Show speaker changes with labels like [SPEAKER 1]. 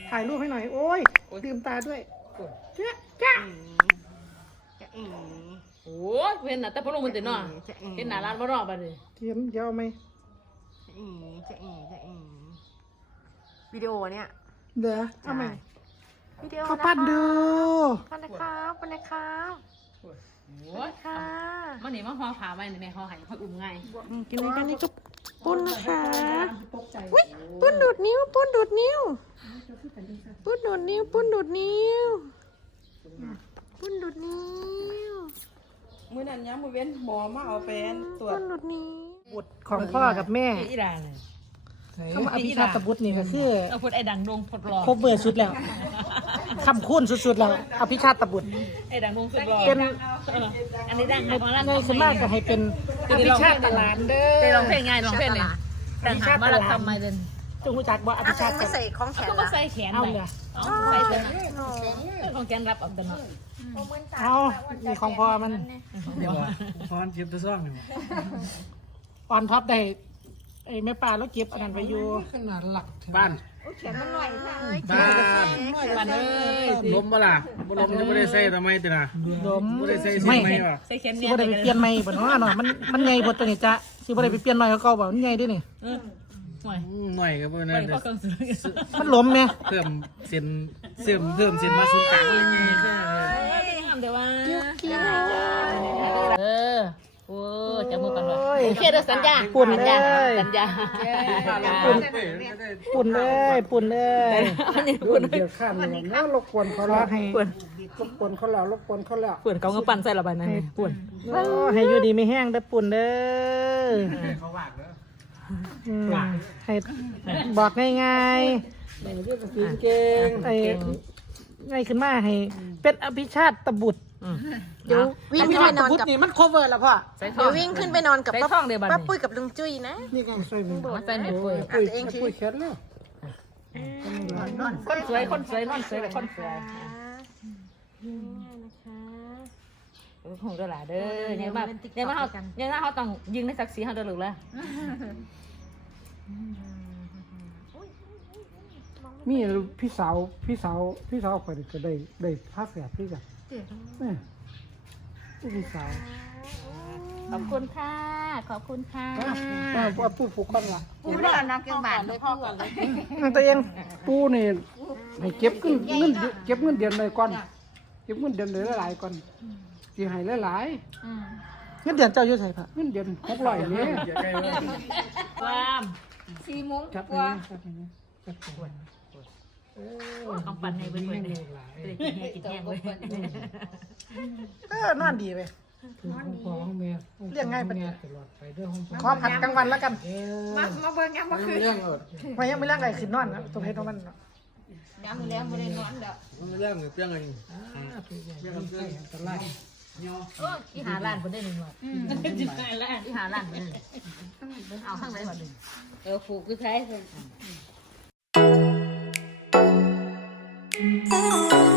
[SPEAKER 1] ถ่ายรูปให้หน่อยโอ้ยลืมตาด้วยจ้า
[SPEAKER 2] โอ้เห็นน่ะแต่พอลงมันติดเนาะเห็นหน้าร้านบ่รอบอ่ะดิ
[SPEAKER 1] เขียนยาวไหม
[SPEAKER 3] วิดีโอเนี่ย
[SPEAKER 1] เดี๋ยวทำไม
[SPEAKER 3] วิดีโอ
[SPEAKER 1] เขาปั้นดู
[SPEAKER 3] ปั้นนะครับปั้นนะครับ
[SPEAKER 2] โอ้ยค่ะมันนี่มาห่อผ้าไว้นี่แม่ห่อให้ค่อยอุ้มง่าย
[SPEAKER 3] กินเลยกันนี่ก็ปุ้นนะคะอุ้ยปุ้นดูดนิ้วปุ้นดูดนิ้วปุ้นดูดนิ้วปุ้นดูดนิ้วปุ้นดูดนิ้ว
[SPEAKER 4] มื้อนั้นยังมื้อเว้นหมอมาเอาไปตรวจ
[SPEAKER 3] ปุ้นดูดนิ้ว
[SPEAKER 1] บุตรของพ่อกับแม่
[SPEAKER 2] อีหลาเลย
[SPEAKER 1] คำว่าอภิชาตบุตรนี่ก็คือ
[SPEAKER 2] เอาพูดไอ้ดังดงพดรอ
[SPEAKER 1] ครบเบอร์สุดแล้วคำคุ้นสุดๆแล้วอภิชาตบุตร
[SPEAKER 2] ไอ้ดังดงสุดรอ
[SPEAKER 1] เป็น
[SPEAKER 2] อันนี้ดังของเรา
[SPEAKER 1] ในสมากก็ให้เป็นอภิชาตลานเด้
[SPEAKER 2] ไป
[SPEAKER 1] อ
[SPEAKER 2] ร้องเพลงไงร้องเพลงเลยดังหามาละทำไมเด่น
[SPEAKER 1] จงรู้จักว่าอภิชาต
[SPEAKER 3] ไม่ใส่ของแขน
[SPEAKER 2] ก็มาใส่แขน
[SPEAKER 1] เอา
[SPEAKER 2] ไป
[SPEAKER 1] เลย
[SPEAKER 2] ใส่เสื้อของแกนรับเอาแต่เนาะ
[SPEAKER 1] เอามีของพ่อมัน
[SPEAKER 5] เดี๋ยวพอนเก็บตัวซ่องหนึ่ง
[SPEAKER 1] ออนท็อปได้ไอ้แม่ปลาแล้วเก็บอันนั้นไปอยู่
[SPEAKER 5] ขนาดหลักบ้าน
[SPEAKER 3] บ้าน
[SPEAKER 2] ปันเอ้ย
[SPEAKER 5] ล้มบ่ล่ะบ่ล้มจะไม่ได้ใส่ทำไมติล่ะ
[SPEAKER 1] ดม
[SPEAKER 5] ไม่ได้ใส่สิ่งไหมวะ
[SPEAKER 2] ใส่แขน
[SPEAKER 1] สิ
[SPEAKER 2] เนี่ย
[SPEAKER 1] บ่ได้ไปเปลี่ยนใหม่บ่เนาะเนาะมันใหญ่บ่ตัวนี้จ้ะสิบ่ได้ไปเปลี่ยนใหม่เขาเก่าบ่มันใหญ่ด้วยนี่
[SPEAKER 2] ห่วย
[SPEAKER 5] หน่อยก็บ่
[SPEAKER 2] ไป
[SPEAKER 5] นั่น
[SPEAKER 2] ก็กังซื้อ
[SPEAKER 1] มันล้มแม่
[SPEAKER 5] เพิ่มเส้นมาศูนย์กลางอะไรอย่างเงี้ย
[SPEAKER 2] เดี๋ยวว่าโอ้จะมือกันวะโอเคเด้อสัญญาสัญญา
[SPEAKER 1] ปุ่นเลย
[SPEAKER 2] อันนี้
[SPEAKER 1] ปุ่นเดี๋ยวข้ามเลยนะรบกวนเขาแล้วให้รบกวนเขาแล้ว
[SPEAKER 2] ปุ่นเขาก็ปั่นใส่ละบานั่นนี่ปุ่น
[SPEAKER 1] ให้อยู่ดีไม่แห้งเด้อปุ่นเด้อ
[SPEAKER 5] เขาวาดเด้อ
[SPEAKER 1] ให้บอกง่ายๆเก่งไอ้ง่ายขึ้นมาให้เป็นอภิชาตบุตร
[SPEAKER 3] เดี๋ยววิ่งขึ้นไปนอนกับ
[SPEAKER 1] นี่มันโคเวอร์แล้วพ่อ
[SPEAKER 2] ใส่ท
[SPEAKER 3] เดี๋
[SPEAKER 2] อ
[SPEAKER 3] ยว
[SPEAKER 2] ง
[SPEAKER 3] วิ่งขึ้นไปนอนกับ
[SPEAKER 2] ใส่ทองเดี๋ยวบัด
[SPEAKER 3] ป้าปุ้ยกับลุงจุ้ยนะ
[SPEAKER 1] นี่ก็ใส่มือ
[SPEAKER 2] ใส่ไม่ป่วย
[SPEAKER 3] ตัวเองถือ
[SPEAKER 1] ปุ้ยเข็ดแล้ว
[SPEAKER 2] คนสวยนอนสวยแบบคนสวยคงเด้อล่ะเด้อเนี่ยมาเขาต้องยิงในศักดิ์ศรีเขาเด้อลูกแล้ว
[SPEAKER 1] มีพี่สาวข่อยก็ได้พาแฝดพี่กันนี่พี่สาว
[SPEAKER 2] ขอบคุณค่ะ
[SPEAKER 1] ว่าปูผูกกันละ
[SPEAKER 3] กูไม่ได้เอาน้ำเกลือบาทเลยพ่อก่อนเลย
[SPEAKER 1] แต่ยังปูนี่ให้เก็บเงินเดือนเลยก่อนเก็บเงินเดือนเลยหลายก่อนสิให้หลายเงินเดือนเจ้าอยู่ไสพะเงินเดือน600นี่
[SPEAKER 2] ว้าม
[SPEAKER 1] จัดให้จัด
[SPEAKER 2] ต้องปั่นให้เพื่อนๆเลยกินแห้งเลย
[SPEAKER 1] นอนดีไป
[SPEAKER 5] ของแม่
[SPEAKER 1] เรียกง่ายปะเนี่ย
[SPEAKER 5] ตลอดไปด้วยห้อง
[SPEAKER 1] ขอผัดกลางวันแล้วกัน
[SPEAKER 4] มาเบิ่งยังบ่คือ
[SPEAKER 5] เรื่องเออ
[SPEAKER 1] ไม่ยังไม่เรื่องอะไรคือนอนนะตัวเพชรของมัน
[SPEAKER 4] ยังมื้อแล้วบ่ได้นอนดอก
[SPEAKER 5] เรื่องเรื่องอะไรเรื่องอันตราย
[SPEAKER 2] ที่หาร้านคนได้หนึ่งหรอกที่หาร้านคนเอาข้างไหนก่อนหนึ่งผูกคือใคร